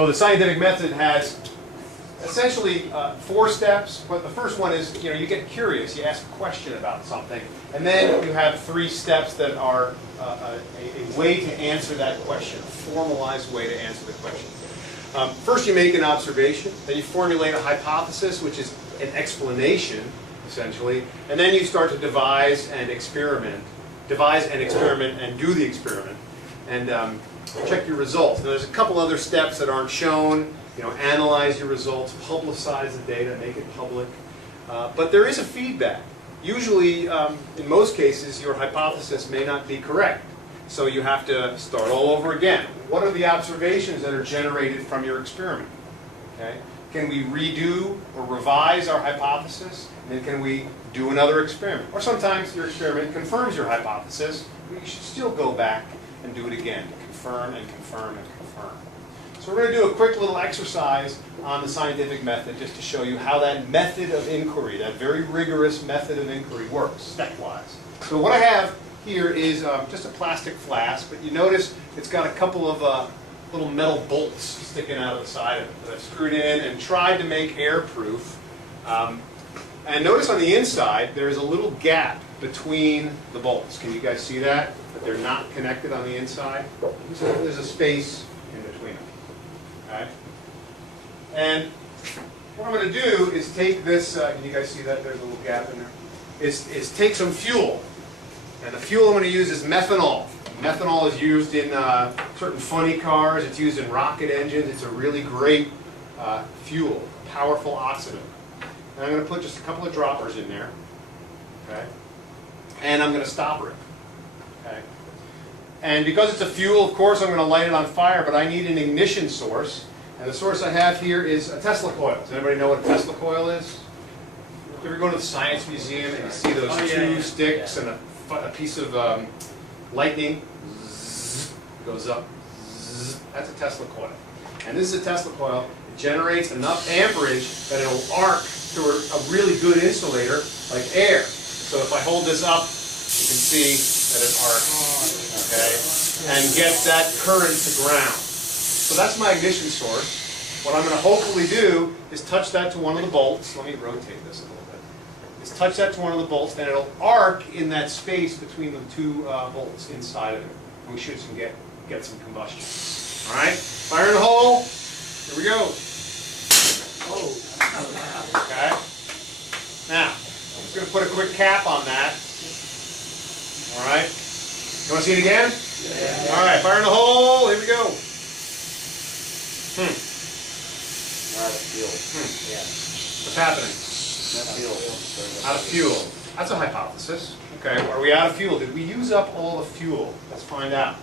So the scientific method has essentially 4 steps, but the first one is, you get curious, you ask a question about something, and then you have 3 steps that are a way to answer that question, a formalized way to answer the question. First you make an observation, then you formulate a hypothesis, which is an explanation, essentially, and then you start to devise and experiment and do the experiment, and check your results. Now there's a couple other steps that aren't shown. Analyze your results, publicize the data, make it public. But there is a feedback. Usually, in most cases, your hypothesis may not be correct. So you have to start all over again. What are the observations that are generated from your experiment? Okay? Can we redo or revise our hypothesis? And then can we do another experiment? Or sometimes your experiment confirms your hypothesis, but you should still go back and do it again to confirm and confirm and confirm. So we're going to do a quick little exercise on the scientific method just to show you how that method of inquiry, that very rigorous method of inquiry works, stepwise. So what I have here is just a plastic flask, but you notice it's got a couple of little metal bolts sticking out of the side of it that I've screwed in and tried to make airproof. And notice on the inside there's a little gap between the bolts. Can you guys see that? That they're not connected on the inside? So there's a space in between them. Okay? And what I'm going to do is take this, can you guys see that there's a little gap in there? Is take some fuel. And the fuel I'm going to use is methanol. Methanol is used in certain funny cars. It's used in rocket engines. It's a really great fuel, powerful oxidant. And I'm going to put just a couple of droppers in there. Okay? And I'm going to stopper it. Okay? And because it's a fuel, of course, I'm going to light it on fire, but I need an ignition source. And the source I have here is a Tesla coil. Does anybody know what a Tesla coil is? You ever go to the Science Museum and you see those two sticks and a piece of lightning? Zzz, goes up. Zzz, that's a Tesla coil. And this is a Tesla coil. It generates enough amperage that it'll arc through a really good insulator like air. So if I hold this up, you can see that it arcs. Okay, and get that current to ground. So that's my ignition source. What I'm going to hopefully do is touch that to one of the bolts. Let me rotate this a little bit. Is touch that to one of the bolts, then it'll arc in that space between the 2 bolts inside of it. And we should get some combustion. All right, fire in the hole. Here we go. Okay. Now, I'm just going to put a quick cap on that. All right. You want to see it again? Yeah. All right, fire in the hole. Here we go. Out of fuel. Yeah. What's happening? Out of fuel. That's a hypothesis. Okay, are we out of fuel? Did we use up all the fuel? Let's find out.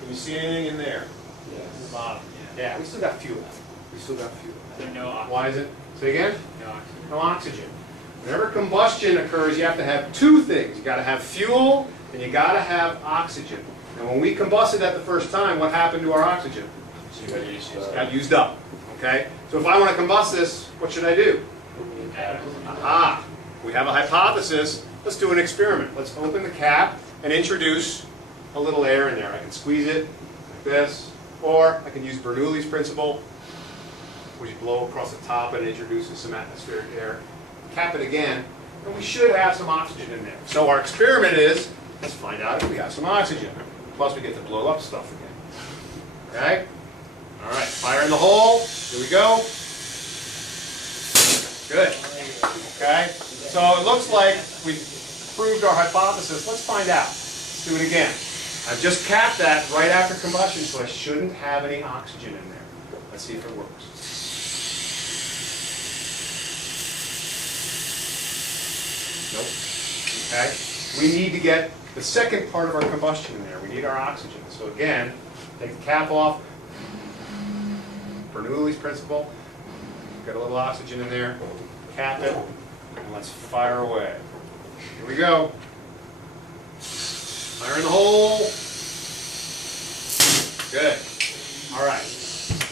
Can you see anything in there? Yes. The bottom. Yeah, we still got fuel. We still got fuel. No oxygen. Why is it? Say again? No oxygen. No oxygen. Whenever combustion occurs, you have to have 2 things. You got to have fuel and you got to have oxygen. And when we combusted that the first time, what happened to our oxygen? It got used up. Okay? So if I want to combust this, what should I do? Aha! We have a hypothesis. Let's do an experiment. Let's open the cap and introduce a little air in there. I can squeeze it like this, or I can use Bernoulli's principle, which you blow across the top and introduces some atmospheric air. Cap it again, and we should have some oxygen in there. So our experiment is, let's find out if we have some oxygen. Plus we get to blow up stuff again. Okay? All right, fire in the hole. Here we go. Good. Okay? So it looks like we've proved our hypothesis. Let's find out. Let's do it again. I've just capped that right after combustion, so I shouldn't have any oxygen in there. Let's see if it works. Nope. Okay? We need to get the second part of our combustion in there. We need our oxygen. So again, take the cap off. Bernoulli's principle. Get a little oxygen in there. Cap it. And let's fire away. Here we go. Fire in the hole. Good. All right.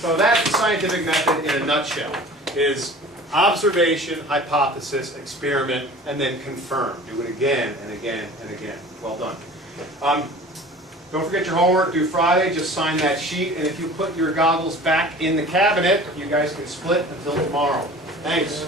So that's the scientific method in a nutshell. Is observation, hypothesis, experiment, and then confirm. Do it again and again and again. Well done. Don't forget your homework due Friday. Just sign that sheet. And if you put your goggles back in the cabinet, you guys can split until tomorrow. Thanks.